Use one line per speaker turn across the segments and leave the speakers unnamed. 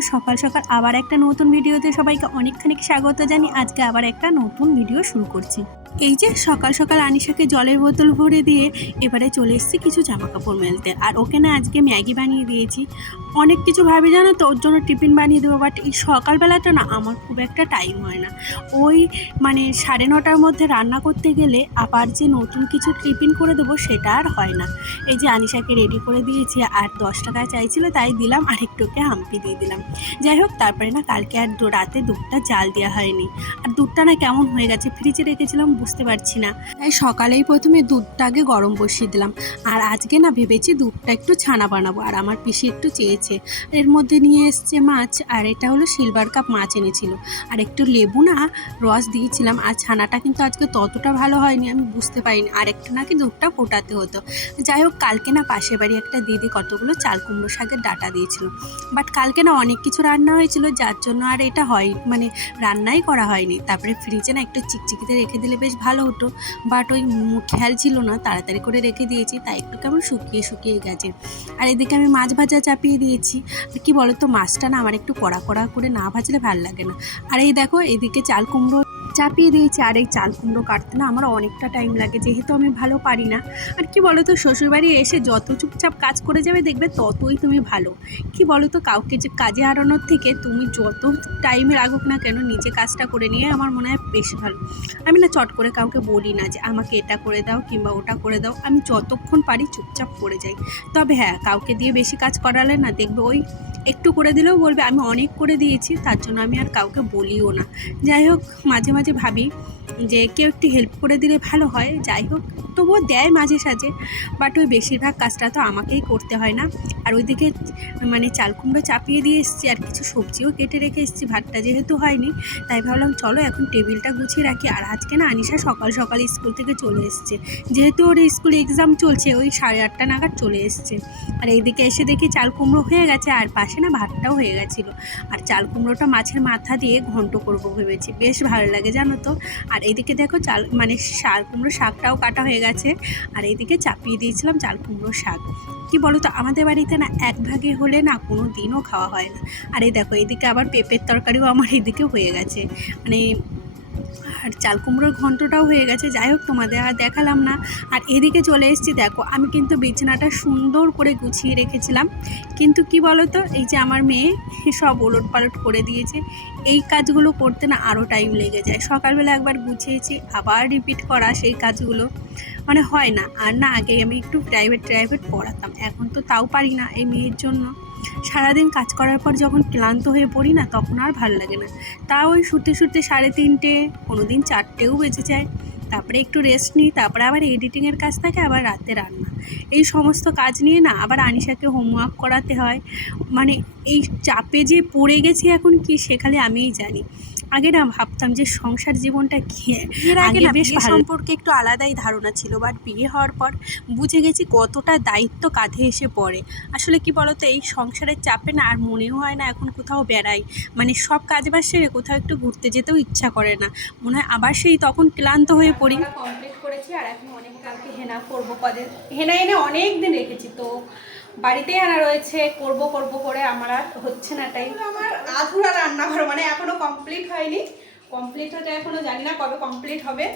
সকাল সকাল আবার একটা নতুন ভিডিওতে সবাইকে অনেকখানি স্বাগত জানি আজকে আবার একটা নতুন ভিডিও শুরু করছি। এই যে সকাল সকাল আনিশাকে জলের বোতল ভরে দিয়ে এবারে চলে এসেছি কিছু জামা কাপড় মেলতে। আর ওকে না আজকে ম্যাগি বানিয়ে দিয়েছি। অনেক কিছু ভাবি জানো তো, ওর জন্য টিফিন বানিয়ে দেবো বাট এই সকালবেলাটা না আমার খুব একটা টাইম হয় না। ওই মানে সাড়ে নটার মধ্যে রান্না করতে গেলে আবার যে নতুন কিছু টিফিন করে দেবো সেটা আর হয় না। এই যে আনিশাকে রেডি করে দিয়েছি, আর দশ টাকা চাইছিল, তাই দিলাম, আর একটুকে হাম্পি দিয়ে দিলাম। যাই হোক, তারপরে না কালকে আর রাতে দুধটা জাল দেওয়া হয়নি। আর দুধটা না কেমন হয়ে গেছে ফ্রিজে রেখেছিলাম বুঝতে পারছি না। তাই সকালেই প্রথমে দুধটা আগে গরম বসিয়ে দিলাম। আর আজকে না ভেবেছি দুধটা একটু ছানা বানাবো, আর আমার পিসি একটু চেয়েছে। এর মধ্যে নিয়ে এসছে মাছ, আর এটা হলো সিলভার কাপ মাছ এনেছিল। আর একটু লেবু না রস দিয়েছিলাম, আর ছানাটা কিন্তু আজকে ততটা ভালো হয়নি, আমি বুঝতে পারিনি। আর একটু নাকি দুধটা ফোটাতে হতো। যাই হোক, কালকে না পাশের বাড়ি একটা দিদি কতগুলো চাল কুমড়ো শাকের ডাটা দিয়েছিল। বাট কালকে না অনেক কিছু রান্না হয়েছিল, যার জন্য আর এটা হয় মানে রান্নাই করা হয়নি। তারপরে ফ্রিজে না একটু চিকচিকিতে রেখে দিলে বেশ ভালো হতো বাট ওই খেয়াল ছিল না, তাড়াতাড়ি করে রেখে দিয়েছি, তাই একটু কেমন শুকিয়ে শুকিয়ে গেছে। আর এদিকে আমি মাছ ভাজা চাপিয়ে দিয়েছি। আর কি বলো তো মাছটা না আমার একটু কড়া কড়া করে না ভাজলে ভালো লাগে না। আর এই দেখো, এদিকে চাল কুমড়ো চাপিয়ে দিয়েছি, আর এই চাল কুমড়ো কাটতে না আমার অনেকটা টাইম লাগে, যেহেতু আমি ভালো পারি না। আর কি বলো তো শ্বশুরবাড়ি এসে যত চুপচাপ কাজ করে যাবে দেখবে ততই তুমি ভালো। কি বলো তো কাউকে যে কাজে হারানোর থেকে তুমি যত টাইমে লাগুক না কেন, নিজে কাজটা করে নিয়ে আমার মনে হয় বেশি ভালো। আমি না চট করে কাউকে বলি না যে, আমাকে এটা করে দাও কিংবা ওটা করে দাও। আমি যতক্ষণ পারি চুপচাপ করে যাই। তবে হ্যাঁ কাউকে দিয়ে বেশি কাজ করালে না দেখবে ওই একটু করে দিলেও বলবে, আমি অনেক করে দিয়েছি, তার জন্য আমি আর কাউকে বলিও না। যাই হোক, মাঝে মাঝে ভাবি যে কেউ একটু হেল্প করে দিলে ভালো হয়, যাই হোক, তবুও দেয় মাঝে সাঝে বাট ওই বেশিরভাগ কাজটা তো আমাকেই করতে হয় না। আর ওইদিকে মানে চাল কুমড়ো চাপিয়ে দিয়ে এসেছি, আর কিছু সবজিও কেটে রেখে এসেছি, ভাতটা যেহেতু হয়নি, তাই ভাবলাম চলো এখন টেবিলটা গুছিয়ে রাখি। আর আজকে না আনিশা সকাল সকাল স্কুল থেকে চলে এসছে। যেহেতু ওর স্কুলে এক্সাম চলছে, ওই সাড়ে আটটা নাগাদ চলে এসছে। আর এইদিকে এসে দেখি চাল কুমড়ো হয়ে গেছে, আর পাশে না ভাতটাও হয়ে গেছিল। আর চাল কুমড়োটা মাছের মাথা দিয়ে ঘন্ট করব ভেবেছি। বেশ ভালো লাগে জানো তো। আর এদিকে দেখো চাল মানে শাল কুমড়ো শাকটাও কাটা হয়ে গেছে। আর এদিকে চাপিয়ে দিয়েছিলাম চাল কুমড়ো শাক। কি বলো তো আমাদের বাড়িতে না এক ভাগে হলে না কোনো দিনও খাওয়া হয় না। আর এই দেখো এদিকে আবার পেঁপের তরকারিও আমার এদিকে হয়ে গেছে। মানে আর চাল কুমড়োর ঘন্টটাও হয়ে গেছে, যাই হোক তোমাদের আর দেখালাম না। আর এদিকে চলে এসেছি, দেখো, আমি কিন্তু বিছানাটা সুন্দর করে গুছিয়ে রেখেছিলাম। কিন্তু কি বলো তো এই যে আমার মেয়ে সব ওলট পালট করে দিয়েছে। এই কাজগুলো করতে না আরও টাইম লেগে যায়। সকালবেলা একবার গুছিয়েছি, আবার রিপিট করা সেই কাজগুলো। মানে হয় না, আর না আগে আমি একটু প্রাইভেট প্রাইভেট পড়াতাম। এখন তো তাও পারি না এই মেয়ের জন্য। সারাদিন কাজ করার পর যখন ক্লান্ত হয়ে পড়ি না, তখন আর ভালো লাগে না। তা ওই শুতে শুতে সাড়ে তিনটে কোনো দিন চারটেও বেঁচে যায়। তারপরে একটু রেস্ট নিই, তারপরে আবার এডিটিংয়ের কাজ থাকে, আবার রাতে রান্না। এই সমস্ত কাজ নিয়ে না, আবার আনিশাকে হোমওয়ার্ক করাতে হয়। মানে এই চাপে যে পড়ে গেছি এখন কি সেখানে আমিই জানি। আগে না ভাবতাম যে সংসার জীবনটা কি আগে না বেশ সম্পর্কে একটু আলাদাই ধারণা ছিল বাট বিয়ে হওয়ার পর বুঝে গেছি কতটা দায়িত্ব কাঁধে এসে পড়ে। আসলে কি বলতো এই সংসারের চাপে না আর মনেও হয় না এখন কোথাও বেড়াই। মানে সব কাজ বাজ সেরে কোথাও একটু ঘুরতে যেতেও ইচ্ছা করে না। মনে হয় আবার সেই তখন ক্লান্ত হয়ে পড়ি।
কমপ্লিট করেছি আর এখন অনেক কালকে হেনা করব কদের হেনা এনে অনেক দিন রেখেছি তো বাড়িতেই আনা রয়েছে, করব করব করে আমার আর হচ্ছে না টাইম আমার আধুরা রান্নাঘর মানে এখনও কমপ্লিট হয়নি। কমপ্লিট হতে এখনও জানি না কবে কমপ্লিট হবে।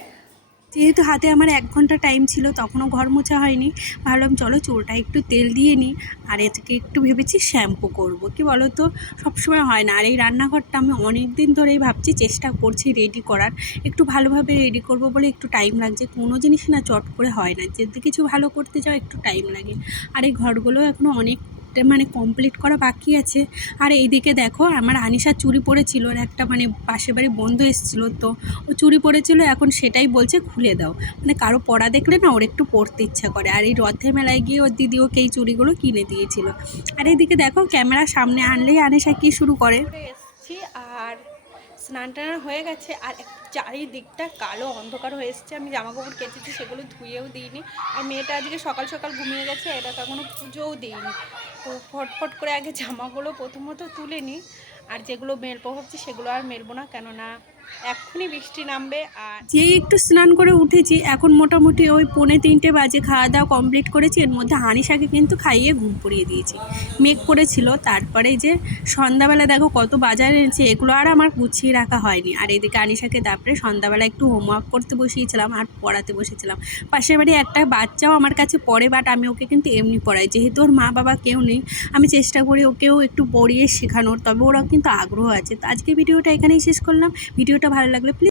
যেহেতু হাতে আমার এক ঘণ্টা টাইম ছিল, তখনও ঘর মোছা হয়নি। ভাবলাম, চলো চুলটা একটু তেল দিয়ে নিই। আর এটাকে একটু ভেবেছি শ্যাম্পু করব। কি বলো তো সবসময় হয় না। আর এই রান্নাঘরটা আমি অনেক দিন ধরেই ভাবছি, চেষ্টা করছি রেডি করার। একটু ভালোভাবে রেডি করব বলে একটু টাইম লাগছে। কোনো জিনিস না চট করে হয় না। যদি কিছু ভালো করতে যাও একটু টাইম লাগে। আর এই ঘরগুলো এখনও অনেক মানে কমপ্লিট করা বাকি আছে। আর এইদিকে দেখো, আমার আনিশা চুরি পড়েছিল আর একটা মানে পাশের বাড়ি বন্ধু এসেছিল তো, ও চুরি পড়েছিল, এখন সেটাই বলছে খুলে দাও। মানে কারও পড়া দেখলে না ওর একটু পড়তে ইচ্ছা করে। আর এই রথে মেলায় গিয়ে ওর দিদি ওকে এই চুরিগুলো কিনে দিয়েছিল। আর এইদিকে দেখো, ক্যামেরা সামনে আনলেই আনিশা কি শুরু করে?
স্নান টান হয়ে গেছে আর চারিদিকটা কালো অন্ধকার হয়ে এসেছে। আমি জামা কাপড় কেচেছি, সেগুলো ধুয়েও দিইনি। আর মেয়েটা আজকে সকাল সকাল ঘুমিয়ে গেছে এটা তো এখনও পুজোও দিইনি। তো ফটফট করে আগে জামাগুলো প্রথমত তুলে নিই আর যেগুলো মেলবো ভাবছি, সেগুলো আর মেলবো না, কেননা বৃষ্টি নামবে আর
যেই একটু স্নান করে উঠেছি, এখন মোটামুটি ওই পৌনে তিনটে বাজে খাওয়া দাওয়া কমপ্লিট করেছি, এর মধ্যে আনিশাকে কিন্তু খাইয়ে ঘুম পড়িয়ে দিয়েছি। মেঘ করেছিল, তারপরে যে সন্ধ্যাবেলা দেখো কত বাজার এনেছে, এগুলো আর আমার গুছিয়ে রাখা হয়নি। আর এদিকে আনিশাকে তারপরে সন্ধ্যাবেলা একটু হোমওয়ার্ক করতে বসিয়েছিলাম আর পড়াতে বসেছিলাম। পাশের বাড়ি একটা বাচ্চাও আমার কাছে পড়ে বাট আমি ওকে কিন্তু এমনি পড়াই। যেহেতু ওর মা বাবা কেউ নেই, আমি চেষ্টা করি ওকেও একটু পড়িয়ে শেখানোর, তবে ওরা কিন্তু আগ্রহ আছে। তো আজকে ভিডিওটা এখানেই শেষ করলাম। ভিডিওটা ভালো লাগলে প্লিজ